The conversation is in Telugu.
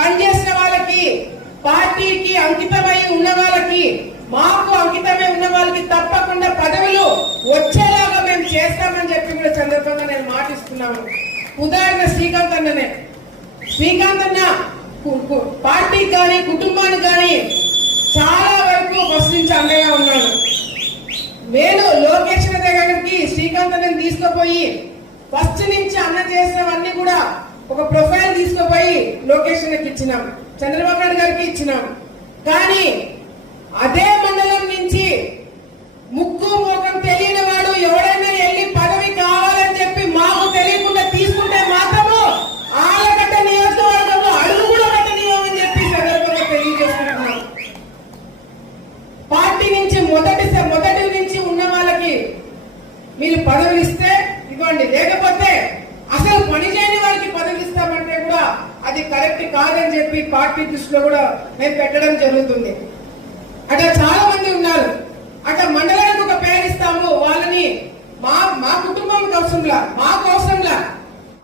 పనిచేసిన వాళ్ళకి, పార్టీకి అంకితమై ఉన్న వాళ్ళకి, మాకు అంకితమై ఉన్న వాళ్ళకి తప్పకుండా పదవులు వచ్చేలాగా మేము చేస్తామని చెప్పి కూడా సందర్భంగా నేను మాటిస్తున్నాను. ఉదాహరణ శ్రీకాంత్ అన్ననే. శ్రీకాంత్ అన్న పార్టీకి కానీ కుటుంబానికి కానీ చాలా వరకు ఫస్ట్ నుంచి అండగా ఉన్నాడు. నేను లోకేష్ దగ్గరికి శ్రీకాంత్ అన్నని తీసుకుపోయి ఫస్ట్ నుంచి అన్న చేసినవన్నీ కూడా ఒక ప్రొఫైల్ తీసుకుపోయి లోకేష్ అన్నకి ఇచ్చినాం, చంద్రబాబు నాయుడు గారికి ఇచ్చినాం. కానీ అదే మండలం నుంచి ముక్కు మోకం తెలియని వాడు ఎవరైనా వెళ్ళి పదవి కావాలని చెప్పి మాకు తెలియకుండా తీసుకుంటే మాత్రము ఆలగడ్డ నియోజకవర్గంలో అడుగు కూడా పెట్టనివ్వమని చెప్పి సందర్భంగా తెలియజేస్తున్నాం. పార్టీ నుంచి మొదటి నుంచి ఉన్న వాళ్ళకి మీరు పదవులు ఇస్తే ఇవ్వండి, లేకపోతే అసలు పని చేయని వారికి పదవి ఇస్తామంటే కూడా అది కరెక్ట్ కాదని చెప్పి పార్టీ దృష్టిలో కూడా మేము పెట్టడం జరుగుతుంది. అక్కడ చాలా మంది ఉన్నారు.